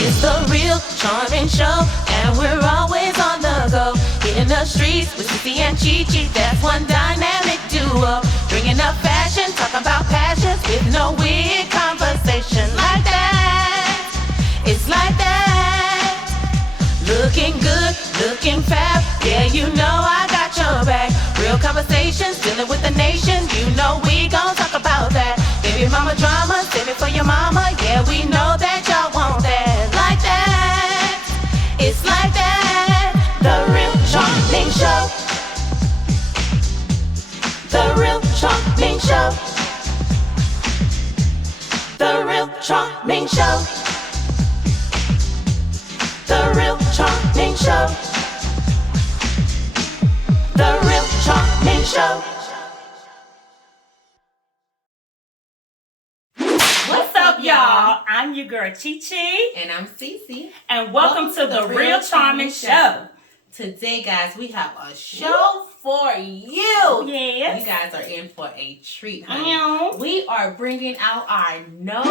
It's the real charming show, and we're always on the go. In the streets with CiCi and ChiCi, that's one dynamic duo. Bringing up fashion, talk about passions with no wig conversation. Like that, it's like that. Looking good, looking fab, yeah, you know I got your back. Real conversations, dealing with the nation, you know we gon' talk about that. Baby mama drama, save it for your mama, yeah, we know that y'all want that. Like that, it's like that. The real charming show. The real charming show. The real charming show. The real charming show. The real charming show. What's up, y'all? I'm your girl ChiChi. And I'm CiCi. And welcome to the Real Charming Show. Today, guys, we have a show for you. Yes. You guys are in for a treat, honey. Mm. We are bringing out our No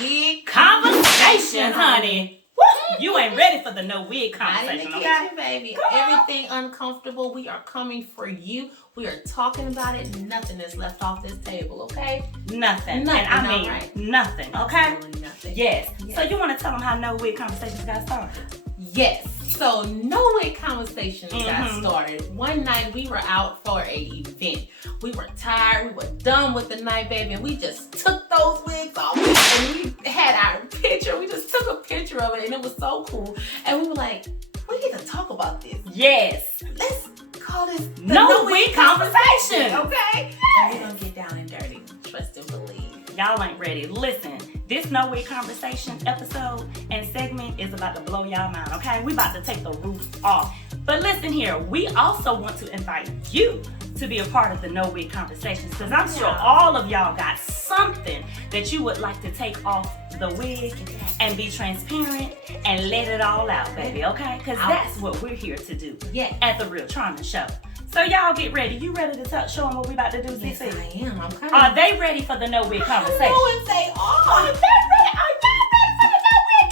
Wig Conversation, honey. Woo! You ain't ready for the no wig Not in conversation, the okay? kitchen, baby. Come on. Everything uncomfortable, we are coming for you. We are talking about it. Nothing is left off this table, okay? Nothing. Nothing, And I mean alright. nothing, okay? Absolutely nothing. Yes. Yes. So you want to tell them how no wig conversations got started? Yes. So No Wig Conversations got started. One night we were out for a event. We were tired. We were done with the night, baby, and we just took those wigs off and we had our picture. We just took a picture of it, and it was so cool. And we were like, we need to talk about this. Yes. Let's call this the No Wig Conversation. Okay? And we're gonna get down and dirty. Trust and believe. Y'all ain't ready. Listen, this No Wig Conversation episode and segment is about to blow y'all mind, okay? We about to take the roof off. But listen here, we also want to invite you to be a part of the No Wig Conversations, because I'm sure all of y'all got something that you would like to take off the wig and be transparent and let it all out, baby, okay? Because that's what we're here to do at the Real Charming Show. So y'all get ready. You ready to show them what we about to do, Yes, CiCi? I am. I'm kind of. Are they ready for the No Wig Conversation? I know if they are. Are they ready? Are y'all ready for the No Wig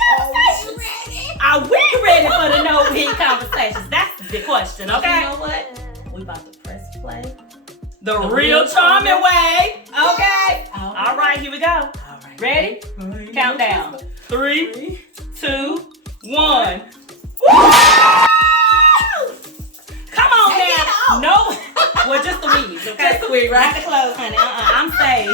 Conversations? Are we ready for the No Wig Conversations? That's the question, okay? You know what? We about to press play. The real charming way, okay? All right, here we go. All right. Ready? Countdown. 3, 2, 1. Come on now. No. Well, just the weeds, okay? Just the wig, right? Not the clothes, honey. I'm saved.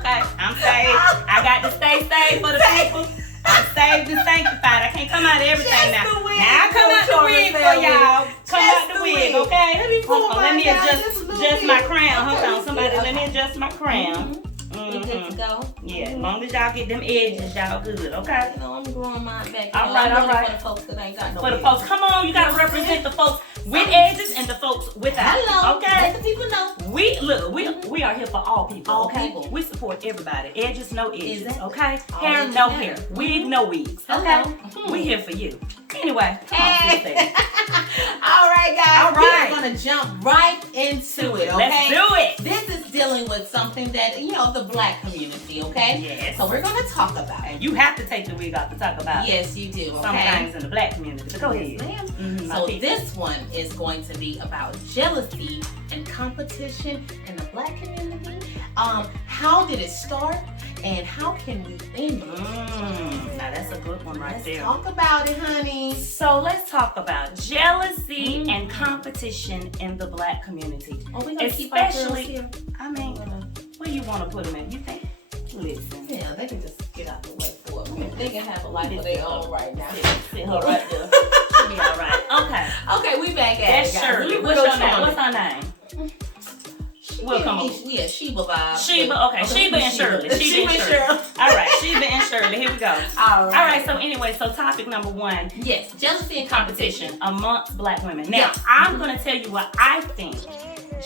Okay? I'm saved. I got to stay saved for the people. I'm saved and sanctified. I can't come out of everything now. Now I come out the wig for y'all. Come out the wig, okay? Let me adjust my crown. Hold on, somebody. Let me adjust my crown. We good to go? Yeah, as long as y'all get them edges, y'all good, okay? You know, I'm growing mine back. All right. For the folks that ain't got no For the wigs. folks, come on, you gotta represent the folks with edges and the folks without. Hello. Okay. Let the people know. We are here for all people. All okay? people. We support everybody. Edges, no edges. Exactly. Okay. All Hair, edges no matter. hair. Wig, no wigs. Okay. Hello. We here for you. Anyway, come on, Hey. CiCi. All right, guys. All right. We're gonna jump right into it. Okay. Let's do it. This is dealing with something that the Black community. Okay. Yes. So we're gonna talk about it. And you have to take the wig off to talk about Yes, you do. some Okay. things in the Black community. But go ahead. Ma'am. My So people. this one is going to be about jealousy and competition in the Black community. How did it start, and how can we end it? Now that's a good one right Let's there. talk about it, honey. So let's talk about jealousy and competition in the Black community. Oh, we gonna keep our girls Especially, here. I mean, where you want to put them in? You think? Listen. Yeah, they can just get out the way for it. They can have a life of their own right now. Sit her right there. She'll be all right. Okay. Okay, we back at That's it, guys. Shirley. We What's real your name? charming. What's her name? We'll come on. Yeah, Sheba vibe. Sheba. Okay. Sheba and Shirley. Sheba and Shirley. All right. Sheba and Shirley. Here we go. All All right. So anyway, so topic number 1. Yes, jealousy and competition. Competition amongst Black women. Now, Yes. I'm going to tell you what I think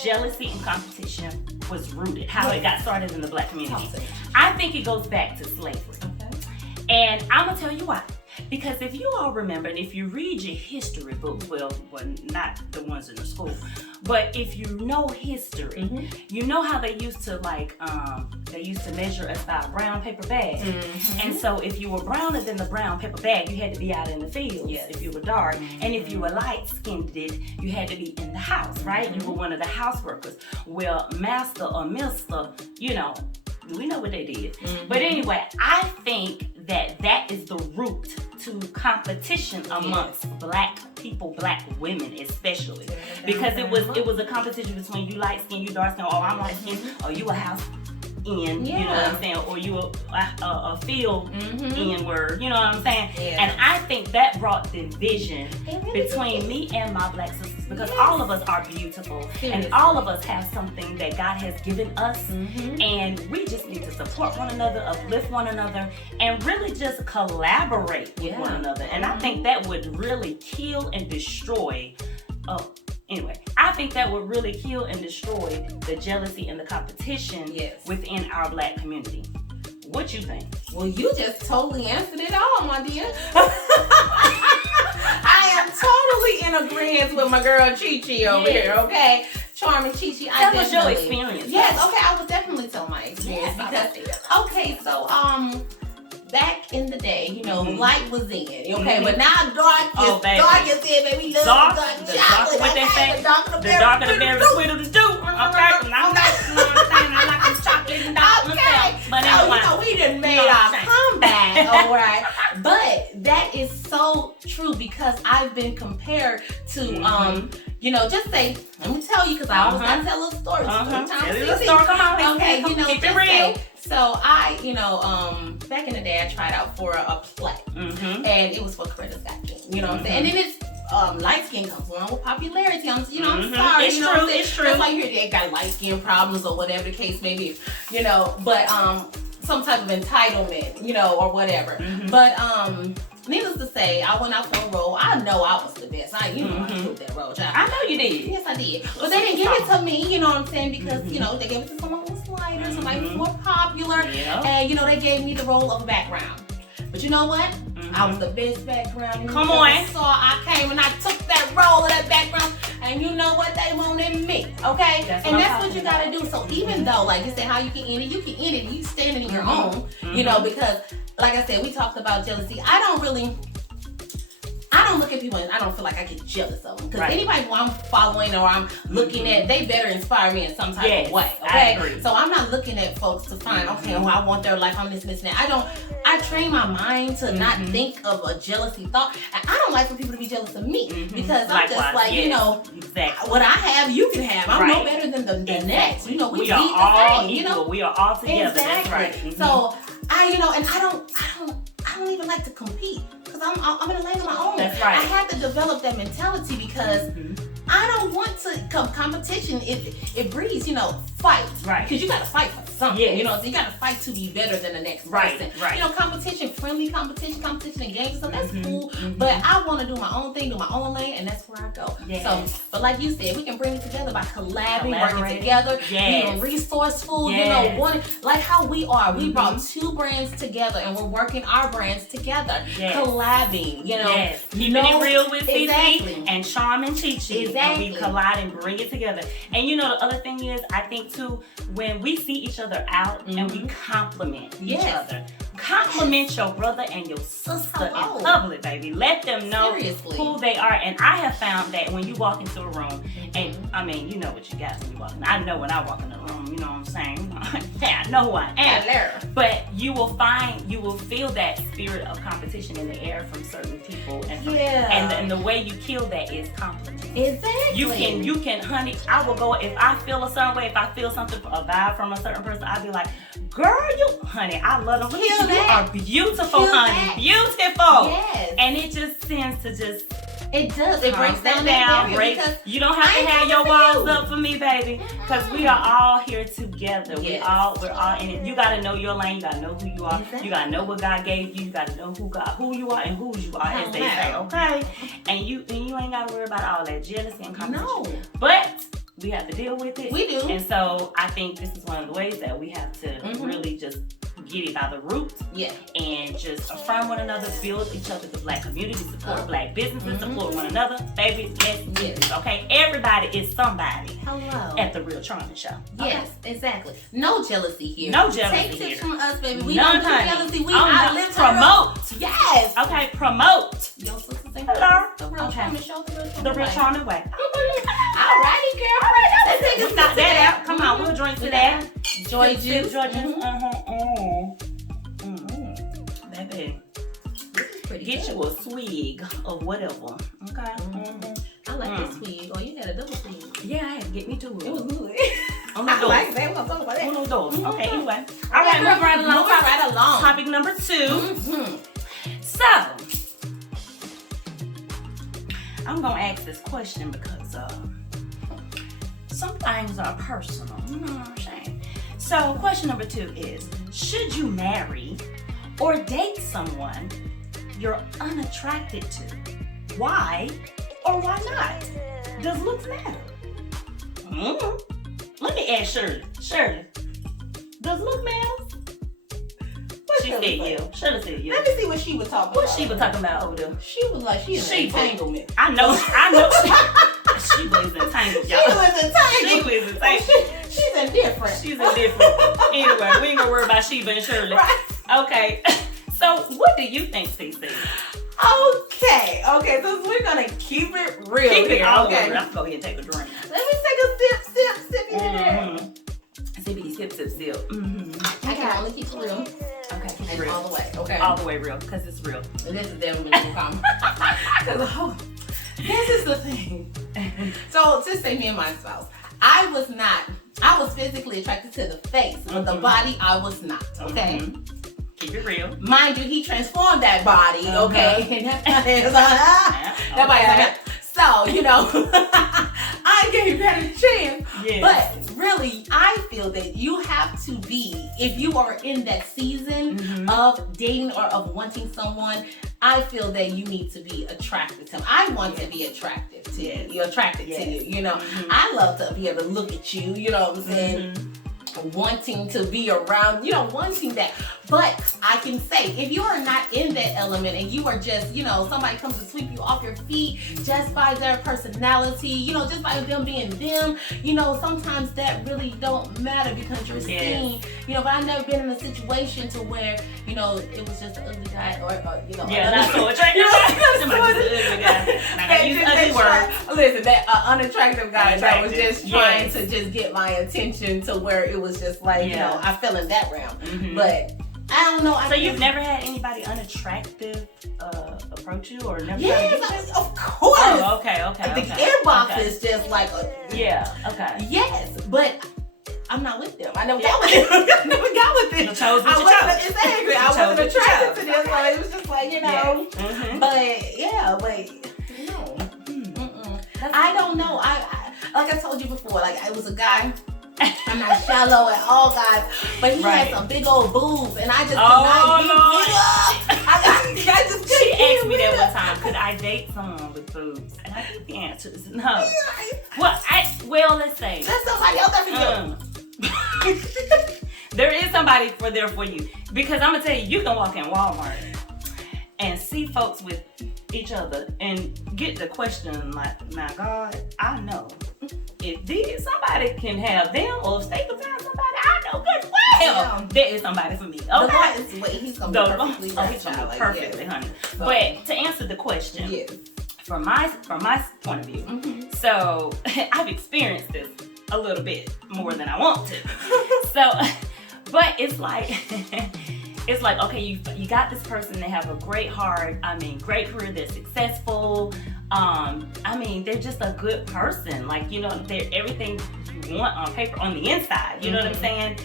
jealousy and competition was rooted, how it got started in the Black community. Talk to me. I think it goes back to slavery. Okay. And I'm going to tell you why. Because if you all remember, and if you read your history books, well, not the ones in the school, but if you know history, you know how they used to measure us by a brown paper bag. And so if you were browner than the brown paper bag, you had to be out in the fields. If you were dark, and if you were light-skinned, you had to be in the house, right? You were one of the house workers. Well, master or mister, you know, we know what they did. But anyway, I think that is the root to competition amongst black people, black women especially. Because it was a competition between you light skin, you dark skin, oh I'm light skin, or you a house in, you know what I'm saying, or you a field in word, you know what I'm saying? And I think that brought division between me and my black sisters, because all of us are beautiful and all of us have something that God has given us, and we just need to support one another, uplift one another, and really just collaborate with one another. And I think that would really kill and destroy I think that would really kill and destroy the jealousy and the competition within our black community. What you think? Well, you just totally answered it all, my dear. I am totally in agreement with my girl ChiCi over here, okay? Charming ChiCi. That was your experience. Yes, okay, I will definitely tell my experience because, back in the day, you know, light was in, okay, but now dark is in, baby. The darker what they say, the darker the berry, the sweeter the dew. Okay, I'm not saying I like this chocolate and dark myself, but anyway, you know, we done made our comeback, all right. But that is so true because I've been compared to, you know, just say, let me tell you, because I always gotta tell a little story. Come on, okay, you know, keep it real. So I, you know, back in the day, I tried out for a play, and it was for Corinna Scott King. You know what I'm saying? And then it's light skin comes along with popularity. I'm sorry. It's you know true. It's true. It's like they got light skin problems or whatever the case may be. You know, but some type of entitlement, you know, or whatever. But needless to say, I went out for a role. I know I was the best. I took that role. I know you did. Yes, I did. But they didn't give it to me, you know what I'm saying? Because, you know, they gave it to someone who was lighter, somebody who was more popular. And, you know, they gave me the role of a background. But you know what? I was the best background. Come on. I came and I took that role of that background. And you know what? They wanted me. Okay? That's what you got to do. So even though, like you said, how you can end it, you standing in your own, you know, because like I said, we talked about jealousy. I don't look at people and I don't feel like I get jealous of them. Because anybody who I'm following or I'm looking at, they better inspire me in some type of way. Okay? I agree. So I'm not looking at folks to find, okay, well, I want their life, I'm this and that. I train my mind to not think of a jealousy thought. And I don't like for people to be jealous of me. Because I'm just like, you know, what I have, you can have. I'm no better than the next. You know, we are all equal. You know? We are all together. Exactly. That's right. So I don't even like to compete because I'm in a lane of my own. That's right. I have to develop that mentality because I don't want to competition. It breeds, you know, fight. Right. Because you got to fight for something. Yes. You know, so you got to fight to be better than the next person. Right. You know, competition, friendly competition in games and stuff. That's cool. But I want to do my own thing, do my own lane, and that's where I go. Yes. So, but like you said, we can bring it together by collaborating, working together, being resourceful. You know, like how we are. We brought two brands together, and we're working our brands together, collabing. You know, keeping it real with CiCi and Charm and ChiCi, and we collide and bring it together. And you know, the other thing is, I think too, when we see each other out and we compliment each other. Compliment your brother and your sister in public, baby. Let them know who they are. And I have found that when you walk into a room, and I mean, you know what you got when you walk in. I know when I walk in the room, you know what I'm saying? Yeah, I know who I am. Hello. But you will feel that spirit of competition in the air from certain people. And the way you kill that is compliment. Exactly. You can, honey, I will go, if I feel a certain way, if I feel something, a vibe from a certain person, I'll be like, girl, honey, I love them. You are beautiful, honey. Beautiful. Yes. And it just tends to just... It does. It breaks down. You don't have to have your walls up for me, baby. Because we are all here together. We're all in it. You got to know your lane. You got to know who you are. You got to know what God gave you. You got to know who you are and whose you are, as they say, okay? And you ain't got to worry about all that jealousy and competition. No. But we have to deal with it. We do. And so I think this is one of the ways that we have to really just get it by the roots. Yeah. And just affirm one another, build each other, the black community, support black businesses, support one another. Baby, let's do this, okay? Everybody is somebody. Hello. At the Real Charming Show. Okay? Yes, exactly. No jealousy here. No jealousy Take here. tips from us, baby. We None, don't do honey. jealousy. We Oh, no. outlive Promote. Yes. Okay, promote. Your sisters and Hello. The Real Okay. Charming Show. The Real Charming way. Alrighty, girl. Alright, let's take a We sip knock to that out. Come on, we'll drink to that. Joy juice. Joy juice. Mm-hmm. Baby, Pretty get good. you a swig of whatever. Okay. I like this swig. Oh, you had a double swig. Yeah, I had to get me two. It was good. On the I door. like that. We're gonna talk about that. On the door. Okay, anyway. All Okay, right, girl, move right along. moving right along. Topic number 2. Mm-hmm. So, I'm gonna ask this question because some things are personal. You know what I'm saying? So, question number 2 is: should you marry or date someone you're unattracted to? Why or why not? Does looks matter? Let me ask Shirley. Shirley, does look matter? She said yeah. Shirley said yeah. Let me see what she was talking What about. she was talking about over there? She was like, she's an entanglement. I know. She was entangled, She y'all. was entangled. She was entangled. She's indifferent. She's indifferent. Anyway, we ain't gonna worry about Sheba and Shirley. Right. Okay. So, what do you think, CiCi? Okay, so we're gonna keep it real Keep it here. all Okay. over. I'm gonna go ahead and take a drink. Let me take a sip in there. Sippity sip sip sip. I can only keep it real. Okay, keep it And real. all the way. Okay. All the way real, because it's real. This is definitely gonna come. This is the thing. So to say me and my spouse, I was physically attracted to the face, but the body I was not. Okay. Keep it real. Mind you, he transformed that body. Okay. And that body is like, so, you know, I gave that a chance. Yes. But really, I feel that you have to be, if you are in that season of dating or of wanting someone, I feel that you need to be attracted to him. I want to be attractive to you. You're attracted to you. You know, I love to be able to look at you. You know what I'm saying? Wanting to be around, you know, wanting that. But I can say, if you are not in that element and you are just, you know, somebody comes to sweep you off your feet just by their personality, you know, just by them being them, you know, sometimes that really don't matter because you're seen, you know, but I've never been in a situation to where, you know, it was just an ugly guy or you know. Not so attractive. Somebody's an ugly guy. Not gonna use ugly words. Listen, that unattractive guy that was Unattractive. just trying to just get my attention to where it was just like, you know, I fell in that realm. But I don't know. So you've never had anybody unattractive approach you or never? Yes, of course. Oh, okay. The inbox is just like okay. Yes, but I'm not with them. I never got with them. I never got with them. You chose what I you wasn't chose. exactly. I chose wasn't what you attracted chose. to them, so it was just like, you know. But no. I don't know. I like I told you before, like I was a guy. I'm not shallow at all, guys, but he had some big old boobs, and I just could not get rid of. I just couldn't She get asked me rid that of. one time, could I date someone with boobs? And I think the answer is no. Well, let's say There's somebody else there for you. there is somebody there for you, because I'm gonna tell you, you can walk in Walmart and see folks with each other and get the question like, now God, I know if somebody can have them, or if they can find somebody, I know good well there is somebody for me. Okay, He's gonna be perfectly he's gonna be perfectly, honey. So, But to answer the question, from my point of view, so I've experienced this a little bit more than I want to. So, but it's like it's like, okay, you got this person, they have a great heart, great career, they're successful, they're just a good person, like, you know, they're everything you want on paper on the inside, you know what I'm saying?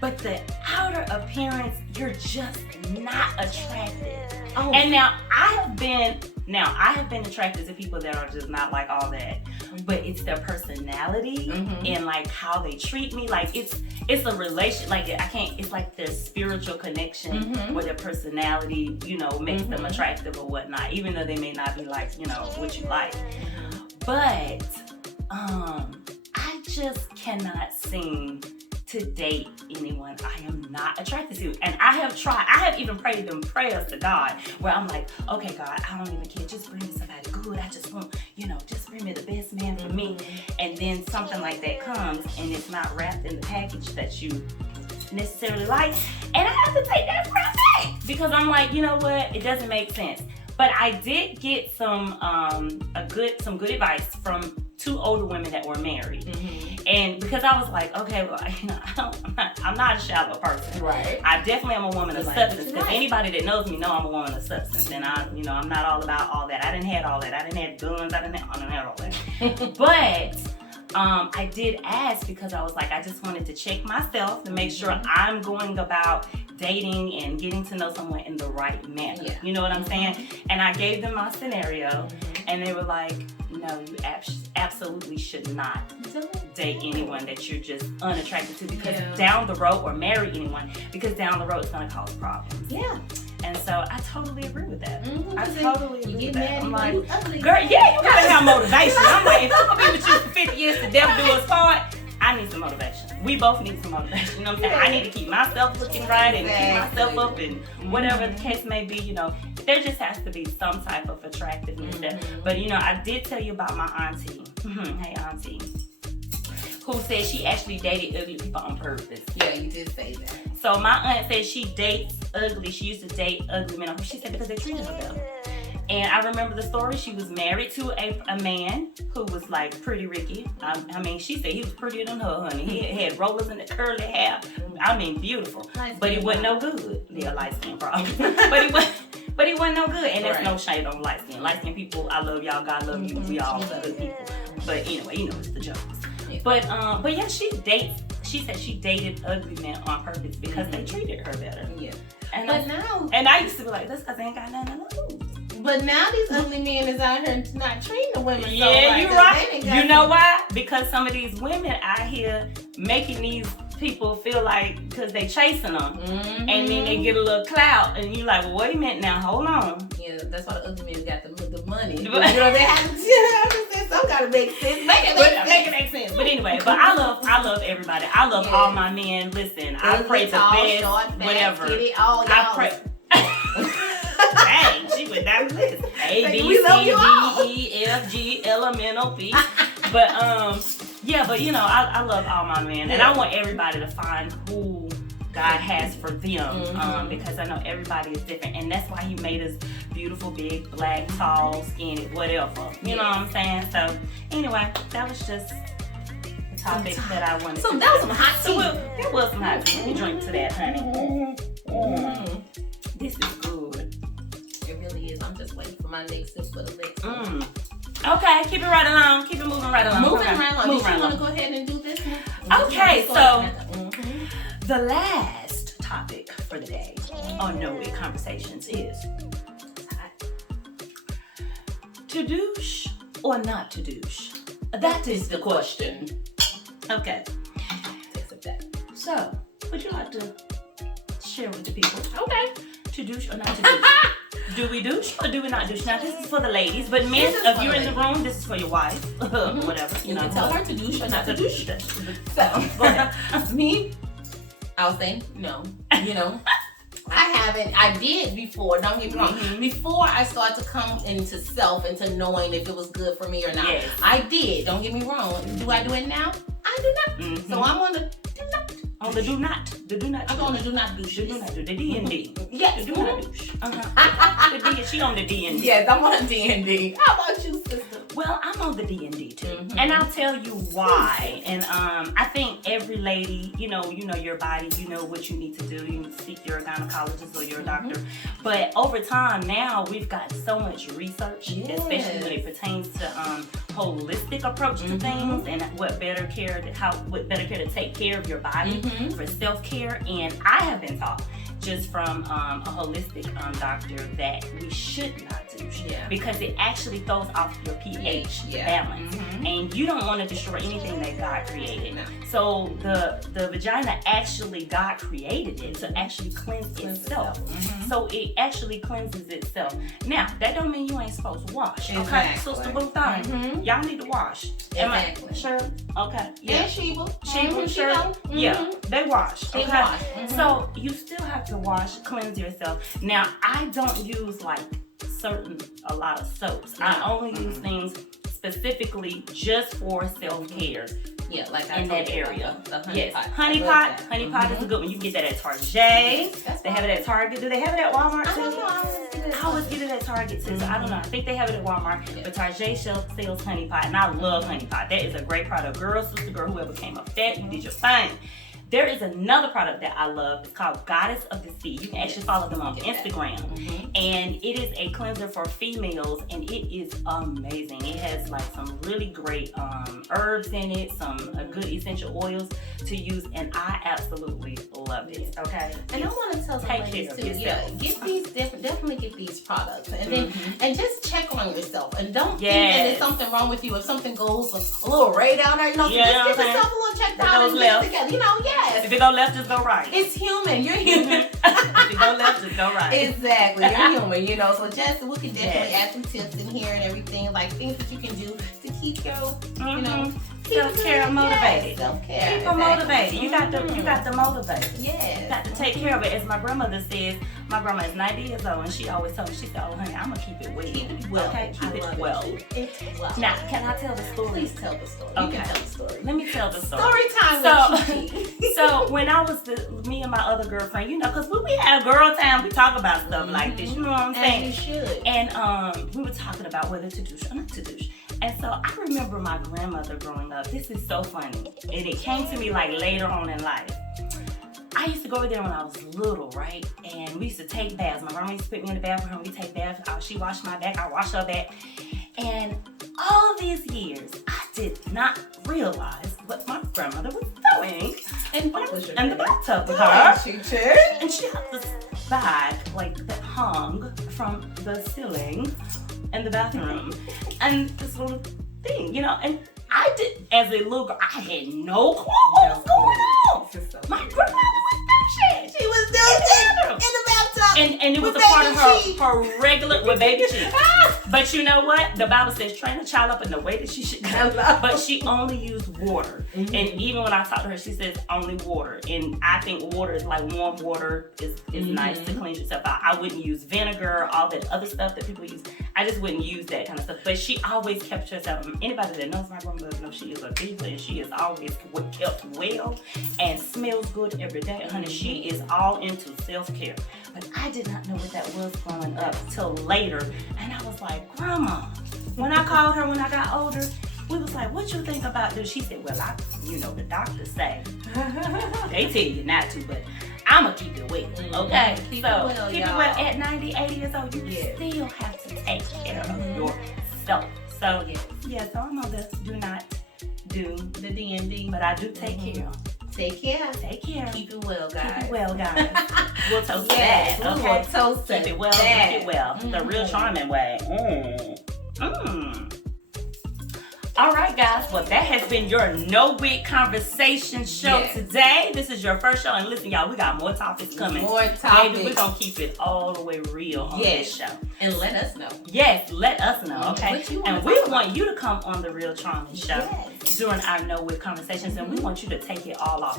But the outer appearance, you're just not attracted. And now I have been attracted to people that are just not like all that, but it's their personality and like how they treat me. Like it's a relation. Like it's like their spiritual connection where their personality, you know, makes them attractive or whatnot, even though they may not be like, you know, what you like. But I just cannot seem to date anyone I am not attracted to. And I have even prayed them prayers to God where I'm like, okay, God, I don't even care. Just bring me somebody good. I just want, just bring me the best man for me. And then something like that comes and it's not wrapped in the package that you necessarily like. And I have to take that crap back because I'm like, you know what? It doesn't make sense. But I did get some good advice from 2 older women that were married. And because I was like, okay, well, I'm not a shallow person. Right. I definitely am a woman of substance. Because anybody that knows me know I'm a woman of substance. And I'm not all about all that. I didn't have all that. I didn't have guns. I didn't have all that. But I did ask because I was like, I just wanted to check myself to make sure I'm going about dating and getting to know someone in the right manner. Yeah. You know what I'm saying? And I gave them my scenario and they were like, no, you absolutely should not date anyone that you're just unattracted to because down the road, or marry anyone because down the road it's going to cause problems. Yeah. And so I totally agree with that. I totally agree with that. I'm like, girl, you gotta have motivation. I'm like, if I'm gonna be with you for 50 years to death do us part, I need some motivation. We both need some motivation. You know what I'm saying? I need to keep myself looking right and keep myself up and whatever the case may be, there just has to be some type of attractiveness there. But I did tell you about my auntie. Hey auntie. Who said she actually dated ugly people on purpose. Yeah, you did say that. So my aunt said she dates ugly. She used to date ugly men. She said because they treated her better. And I remember the story. She was married to a man who was like pretty Ricky. I mean, she said he was prettier than her, honey. He had rollers in the curly hair. I mean, beautiful. But he wasn't no good. Yeah, light skin problem. But he wasn't no good. And there's no shade on light skin. Light skin people, I love y'all. God love you. We all good people. But anyway, it's the jokes. Yeah. But yeah, she said she dated ugly men on purpose because they treated her better. Yeah. And I used to be like, that's because they ain't got nothing to lose. But now these ugly men is out here not treating the women so right. You're right. You know why? Because some of these women out here making these people feel like, because they chasing them, and then they get a little clout, and you're like, well, wait a minute now, hold on. Yeah, that's why the ugly men got the money. They have to some gotta make sense. Make it make sense. But anyway, but I love everybody. I love all my men. Listen, I pray the best, short, fast, whatever. Get it all, I pray. Dang, she went down the list. A, B, C, D, E, F, G, L, M, N, O, P. But I love all my men, and I want everybody to find who God has for them, because I know everybody is different, and that's why He made us beautiful, big, black, tall, skinny, whatever. You know what I'm saying? So anyway, that was just the topic that I wanted. So that was some hot tea. That was some hot tea. We drink to that, honey. This is good. It really is. I'm just waiting for my next sip for the next one. Okay, keep it right along. Keep it moving right along. Moving right along. Did you want to go ahead and do this one? Okay, so the last topic for the day on No Wig Conversations is to douche or not to douche? That is the question. Okay. So, would you like to share with the people? Okay. To douche or not to douche? Do we douche or do we not douche? Now, this is for the ladies, but men, if you're in the room, this is for your wife. Whatever. You can tell her to douche or not to douche. So, go ahead. Me, I was saying no. I haven't. I did before. Don't get me wrong. Before I started to come into self, into knowing if it was good for me or not. Yes. I did. Don't get me wrong. Do I do it now? I do not. So I'm on the do not. On the do not. The do not. I'm on the do not douche. The do not do. The D&D. Yes. The do not douche. The D. She on the D&D. Yes, I'm on D&D. How about you, sister? Well, I'm on the D&D too, and I'll tell you why. And I think every lady, you know your body, you know what you need to do. You need to seek your gynecologist or your doctor. But over time, now we've got so much research, especially when it pertains to holistic approach to things and what better care to take care of your body for self-care. And I have been taught just from a holistic doctor that we should not douche because it actually throws off your pH balance, and you don't want to destroy anything that God created. No. So the vagina actually God created it to actually cleanse itself. So it actually cleanses itself. Now that don't mean you ain't supposed to wash. Okay, Exactly. Sister Boo Thing, y'all need to wash. Am I sure? Okay. Yeah. And Sheba, Sure. Yeah, they wash. They Okay? wash. So you still have to wash, cleanse yourself. Now I don't use like a lot of soaps. I only use things specifically just for self-care. Yeah, like in that area. The honey pot. Honey pot. Honey pot is a good one. You can get that at Target. They have it at Target. Do they have it at Walmart too? I always get it at Target too. So I don't know. I think they have it at Walmart. But Target sells honey pot, and I love honey pot. That is a great product. Girl, sister, girl, whoever came up with that, you did your thing. There is another product that I love. It's called Goddess of the Sea. You can actually follow them on Instagram. And it is a cleanser for females, and it is amazing. It has like some really great herbs in it, some good essential oils to use, and I absolutely love it. Okay. And I want to tell the ladies too, get these definitely get these products, and then and just check on yourself, and don't think that there's something wrong with you if something goes a little ray down there. Just give yourself a little checked out and get together. If it go left, just go right. It's human. You're human. If it go left, just go right. Exactly. You're human, So just we can definitely add some tips in here and everything, like things that you can do to keep your, self-care motivated. Self-care. Keep them motivated. You got to motivate. Yes. You got to take care of it. As my grandmother says, my grandma is 90 years old, and she always told me, she said, "Oh, honey, I'm gonna keep it well. Keep it well. Okay, keep it well." Now, can I tell the story? Please tell the story. Okay. You can tell the story. Let me tell the story. Story time with ChiCi. So when I was me and my other girlfriend, because we have girl time, we talk about stuff like this. You know what I'm saying? And you should. And we were talking about whether to douche or not to douche. And so I remember my grandmother growing up. This is so funny. And it came to me like later on in life. I used to go over there when I was little, right? And we used to take baths. My grandma used to put me in the bath with her. We take baths. She washed my back. I washed her back. And all these years, I did not realize what my grandmother was doing in the bathtub with her. And she had this bag that hung from the ceiling in the bathroom, and this little thing, and I did, as a little girl, I had no clue what was going on. My grandma was douching. She was douching in the bathtub. And it was a part of her regular, with baby cheek. But you know what? The Bible says, train a child up in the way that she should go. But she only used water. And even when I talked to her, she says only water. And I think water is like warm water is nice to cleanse yourself out. I wouldn't use vinegar, all that other stuff that people use. I just wouldn't use that kind of stuff. But she always kept herself. Anybody that knows my grandmother knows she is a diva, and she is always kept well and smells good every day. Honey, she is all into self-care. But I did not know what that was growing up till later. And I was like, Grandma, when I called her when I got older, we was like, what you think about this? She said, well, the doctors say, they tell you not to, but I'm going to keep it well, okay? Keep it well at 90, 80 years old. You still have to take care of yourself. So, so I'm on this do not do the D&D, but I do take care. Take care. Take care. Keep it well, guys. Keep it well, guys. We'll toast that. Okay. We'll toast Keep it well. That. Keep it well. The real charming way. All right, guys. Well, that has been your No Wig Conversation show today. This is your first show. And listen, y'all, we got more topics coming. More topics. Baby, we're going to keep it all the way real on this show. And let us know. Yes, let us know, okay? And we want you to come on the Real Charming show during our No Wig Conversations, and we want you to take it all off.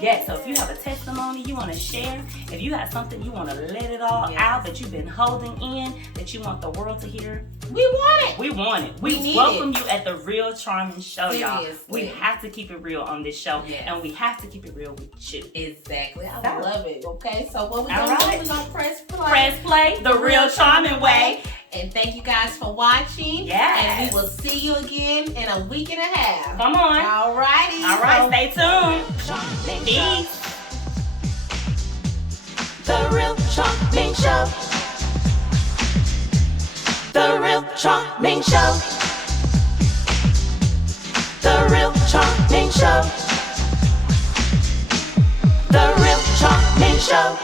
Yes, so if you have a testimony you want to share, if you have something you want to let it all out that you've been holding in, that you want the world to hear, we want it. We want it. We welcome you at the Real Charming show, y'all. We have to keep it real on this show, and we have to keep it real with you. Exactly. I love it. Okay, so what we're going to do, we're going to press play. Press play, the Real Charming way. And thank you guys for watching. Yes. And we will see you again in a week and a half. Come on. All righty. All right, stay tuned. Peace. The Real Charming Show. The Real Charming Show. The Real Charming Show. The Real Charming Show.